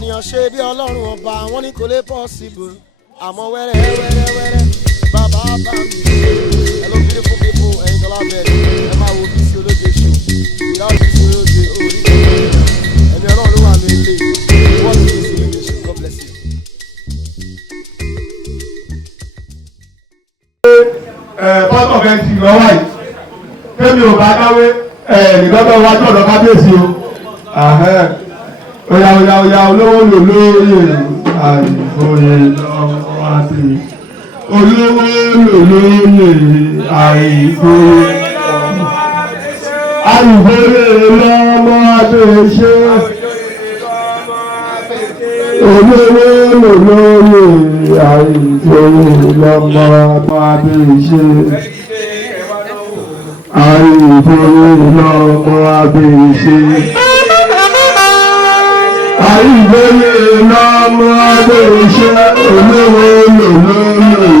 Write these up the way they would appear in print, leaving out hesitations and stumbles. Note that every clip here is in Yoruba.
ènìyàn ṣe bí ọlọ́run ọba wọn ní kò lè possible àmọ́ wẹ́rẹ́ bàbá bá mi. Hello beautiful people ẹ̀yin tọ́lá bẹ̀rẹ̀ ẹ máa wo Bísí Ológe show ìyá Bísí Ológe orí ẹ̀mí ọlọ́run ló wà ní ilé wọ́n ti Bísí Ológe show. God bless you. Pọ́tọ̀ bẹ́ẹ̀ ti lọ́wọ́ yìí kémi ò bá dáwé ìdọ́dọ̀ wájú ọ̀dọ̀ kábíyèsí o. Oya olówó lò lóye àìfòye lọ́wọ́ àti olówó lò lóye àìfòye lọ́mọ àbẹ̀ṣe olówó lò lóye àìfòye lọ́mọ àbẹ̀ṣe àìfòye lọ́mọ àbẹ̀ṣe. Àìgbóyè lọ́mọ abẹ́ṣẹ́ olówó lòlóyè.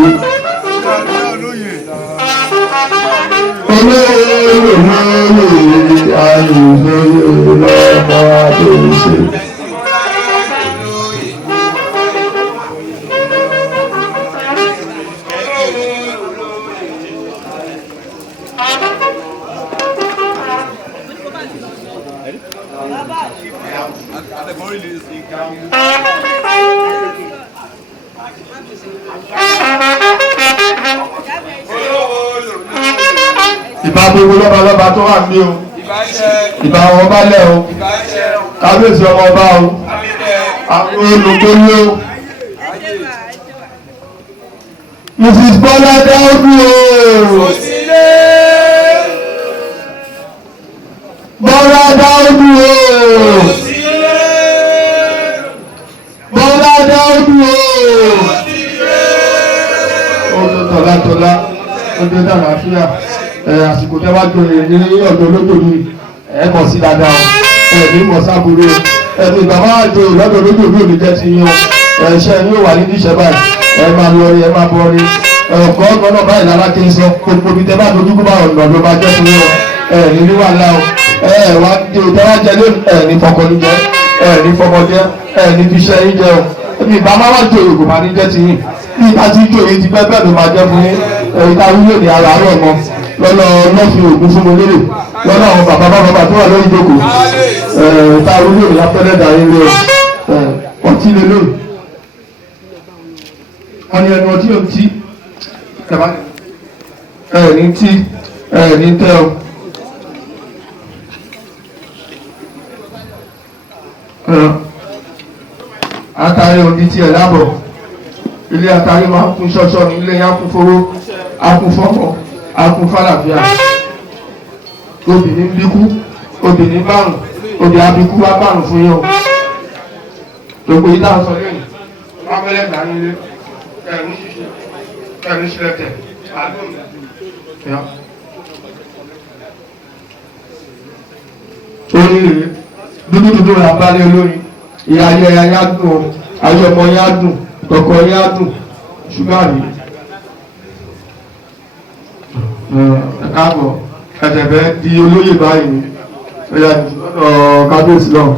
Olówó lòlóyè àìgbóyè lọ́mọ abẹ́ṣẹ́. Ìbá gbogbo lọ́balọ́ba tó wà ní o, ìbá àwọn ọba lẹ̀ o, kábíyèsí ọmọ ọba o, àwọn olùgbòlò o. Mrs. Bọ́lá Dáúdú o. Bọ́lá Dáúdú o. Bọ́lá Dáúdú o. Oṣù tọ̀látọ̀lá, oṣù dàráfíà, àsìkò tẹ́wájú rẹ̀ ní ọ̀dọ̀ olójòlú ẹ̀kọ́ sí dáadáa o, ní mọ̀ sábúrú ẹ̀mí ìgbàmọ́ àjò lọ́dọ̀ olójòlú òní jẹ́ ti yín o, ẹ̀ṣẹ́ ní ó wà ní díṣẹ́ báyìí, ẹ máa lọ rí ẹ máa bọ́ rí, ọ̀gọ́ ọ̀gbọ́n náà báyìí lára kí n sọ, gbogbo ibi tẹ́ bá dojú kó bá ọ̀nà ló máa jẹ́ fún yín o, ní wàhálà o, wá dé o tẹ́wá jẹ lé ní fọkànlú jẹ, ní fọkàn jẹ, ní fiṣẹ́ yín jẹ o, ẹ̀mí ìgbàmọ́ àjò Yorùbá máa ní jẹ́ ti yín, bí ìta ti jò yín ti pẹ́ bẹ́ẹ̀ ló máa jẹ́ fún yín, ìta wúlò ní ara rẹ̀ mọ́ lọ́nà lọ́fìn ògùn fún mi lérè lọ́nà àwọn bàbá tó wà lórí ìjókòó ta orí òní apẹ́rẹ́ dàrí lé ọtí lé lórí wọ́n ní ẹni ọtí ò tí ní tí ní tẹ́ ọ àtàrí òní tiẹ̀ lábọ̀ ilé àtàrí máa ń kún ṣọ́ṣọ́ ní ilé yá kún fowó akún fọ́mọ̀ akún fàlàfíà obìnrin bíkú obìnrin bárùn obì abikú wá bárùn fún yín o gbogbo yìí dáhùn sọ lẹ́yìn wámẹ́lẹ́ gbà ní ilé ẹ̀rù ṣílẹ̀tẹ̀ oríire dúdúdúdú rà balẹ̀ olórin ìyá ayé ẹ̀yà yá dùn o ayé ọmọ yá dùn tọkọ yá dùn ṣúgà rí káàbọ̀ ẹ̀tẹ̀fẹ́ di olóyè báyìí ẹ̀yà kábíyèsí náà.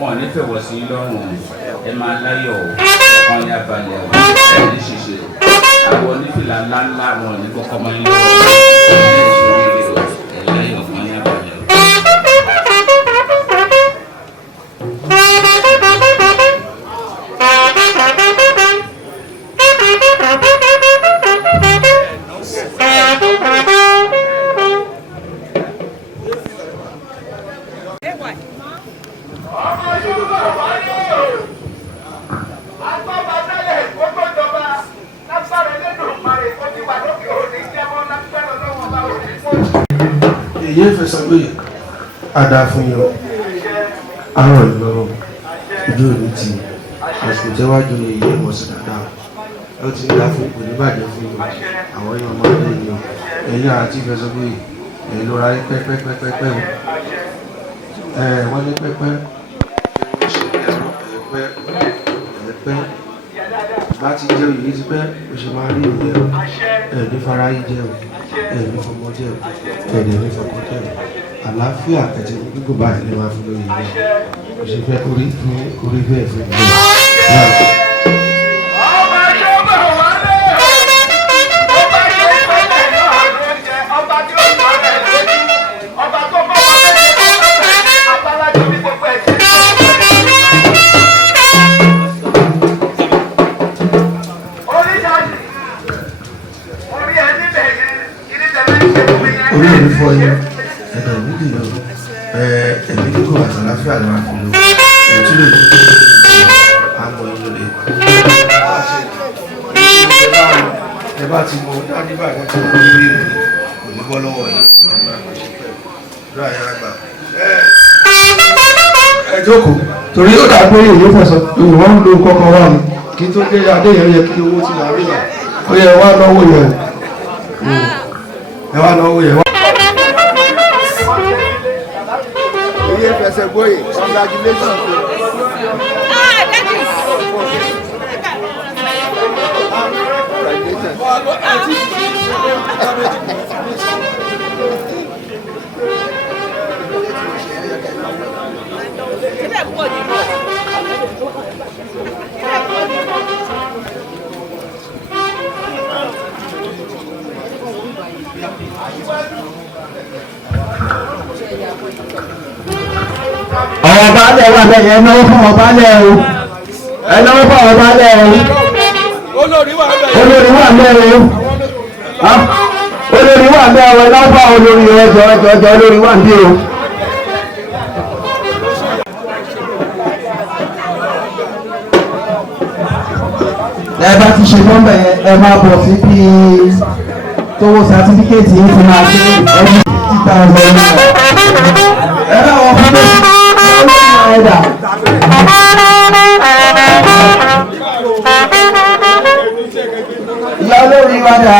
wọn ní fẹ̀wọ̀ sí lọ́rùn ẹ máa láyọ̀ ọ̀kan yá balẹ̀ ẹ̀ ní ṣíṣe àwọn onífìlà ńláńlá wọn ní kọ́kọ́ máa ń lọ́wọ́ ẹ̀ ní ìṣòro ẹ̀ láyọ̀ ọ̀kan yá balẹ̀. èyí fẹsẹ̀ pé àdá fún yín àrùn ìlọrùn ojú òní ti àsìkò tẹ́wájú ní iye ìmọ̀sí dáadáa ó ti ń dá fún ìpò níbàjẹ́ fún yín àwọn èèyàn máa ń lè yàn ẹ̀yìn àti fẹsẹ̀ pé èyí ló ra pẹ́pẹ́pẹ́pẹ́ wọ́n ní pẹ́pẹ́ ẹ̀pẹ́ bá ti jẹ́ òyìnbí ti pẹ́ ó ṣe máa rí ìjẹ́ ẹ̀ ní fara yìí jẹ́ ẹ̀mí fọmọ jẹ́ ẹ̀dẹ̀ ní fọkọ jẹ́ àlàáfíà àti gbígbó báyìí lè máa fi lóye rẹ̀ kò ṣe fẹ́ orí bẹ́ẹ̀ fún mi. orí òní fọ yín ẹ̀dọ̀ méjì lọ ẹ̀mí kíkó àti àlàáfíà ló máa fi lò ẹ̀tú lè àmọ̀ ìlú rẹ̀. ẹ bá ti mọ dání báyìí wọ́n ti mọ orí rẹ̀ kò ní bọ́ lọ́wọ́ yín ló àyà àgbà. ẹ jókòó torí ó dà pé èyí fẹsọ̀ ìwọ̀n ń lo kọ́kọ́ wà ní kí tó dé adé yẹn yẹ kí owó ti là rí là ó yẹ wá lọ́wọ́ yẹn ẹ wá lọ́wọ́ yẹn wá. Iye fẹsẹ̀ gbóyè, congratulations. Àwọn baálẹ̀ wà bẹ́ẹ̀ yẹn náwó fún ọba lẹ́ o ẹ náwó fún ọba lẹ́ o olórí wà bẹ́ẹ̀ o olórí wà bẹ́ẹ̀ o ẹ náwó fún olórí ẹjọ́ olórí wà bí o. ẹ bá ti ṣe nọ́mbà yẹn ẹ máa bọ̀ sí bí tówó sátífíkẹ́ẹ̀tì yìí ti máa ṣe ẹbí 50,000 naira. ẹ bá wọn fún mi. Ìyá olórí wa dà.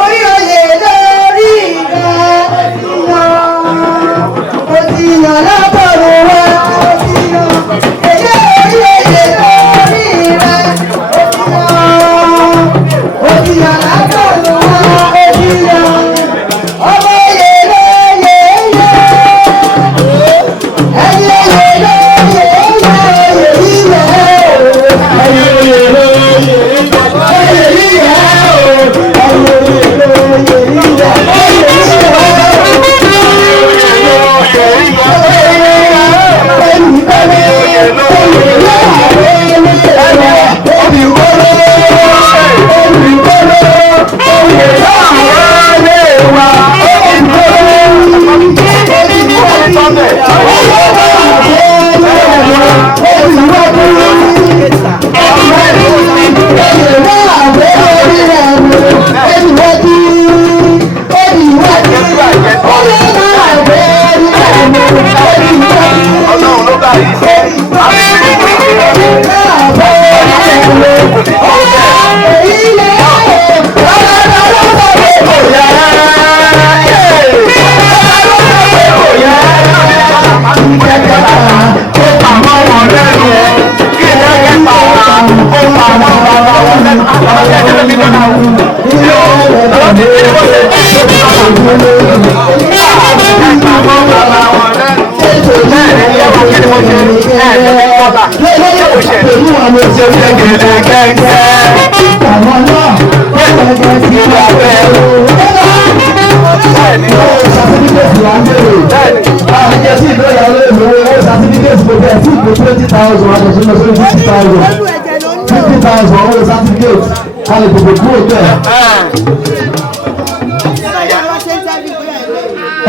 Orí oyè lórí rẹ̀ mo ti yàn lábọ̀rọ̀ wá mo ti yàn èyí orí oyè lórí rẹ̀ mo ti yàn lábọ̀rọ̀ wá mo ti yàn ọmọ oyè lóye yẹ ẹni oyè lóye yẹ oyè yíyẹ ẹni oyè lóye oyè yíyẹ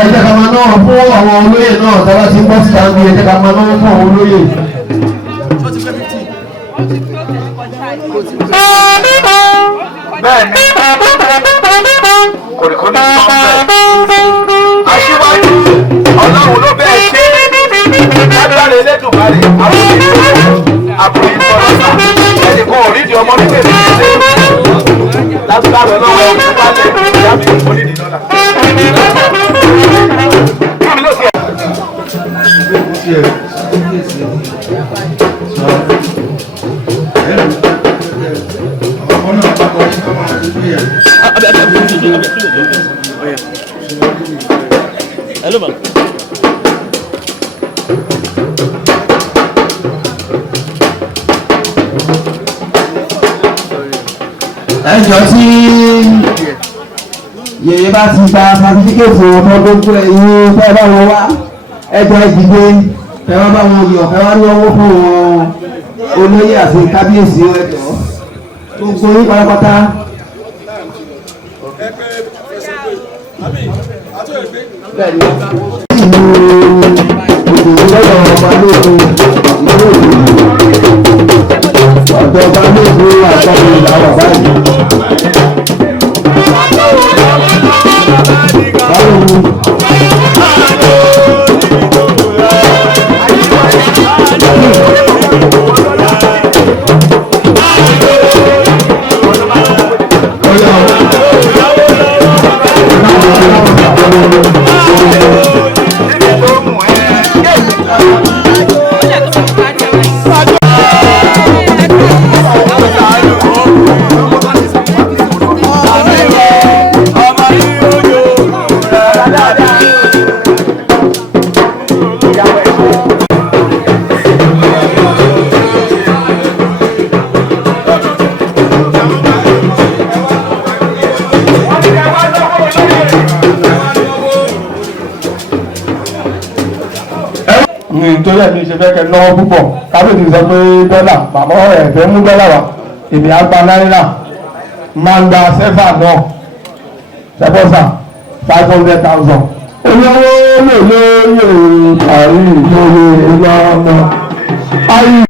Ẹ jẹ́ ká máa náwó fún àwọn olóyè náà tọ́lá tí ń bọ́ síta ń bí ẹ jẹ́ ká máa náwó fún àwọn olóyè. Bẹ́ẹ̀ni kòrìkòrì sọ bẹ́ẹ̀ aṣíwájú ọlọ́run ló bẹ́ẹ̀ ṣe lágbára Elédùmarè àbúrò ìfọlọ́sà ẹnì kan ò rí di ọmọ nígbè ní ilé lágbára ọlọ́run ẹni tó bá lè ìyá mi kò ní ìdílọ́lá. Hello, man. Ẹjọ́ tí yèyé bá ti gba sátífíkẹ́tì ọmọ gbogbo ẹ̀yìn fẹ́ bá wọn wá ẹjọ́ ìdílé fẹ́ wá bá wọn yọ̀ fẹ́ wá ní owó fún wọn olóyè àti kábíyèsí ẹjọ́ gbogbo yín pátápátá. Bẹ́ẹ̀ni ìlú òdòdó lọ́dọ̀ ọba lóògùn ìlú òdòdó ọ̀dọ̀ ọba lóògùn àgbàdo ìlàwọ̀ báyìí. nítorí ẹ̀mí ṣe fẹ́ kẹ́ náwó púpọ̀ kábíyèsí sọ pé dọ́là bàbá ẹ̀ fẹ́ mú dọ́là wá èmi á gba náírà máa ń gba sẹ́fà náà sẹ́fọ́sà 500,000. olówó lè lóye àrí ìlú ọmọ ayé.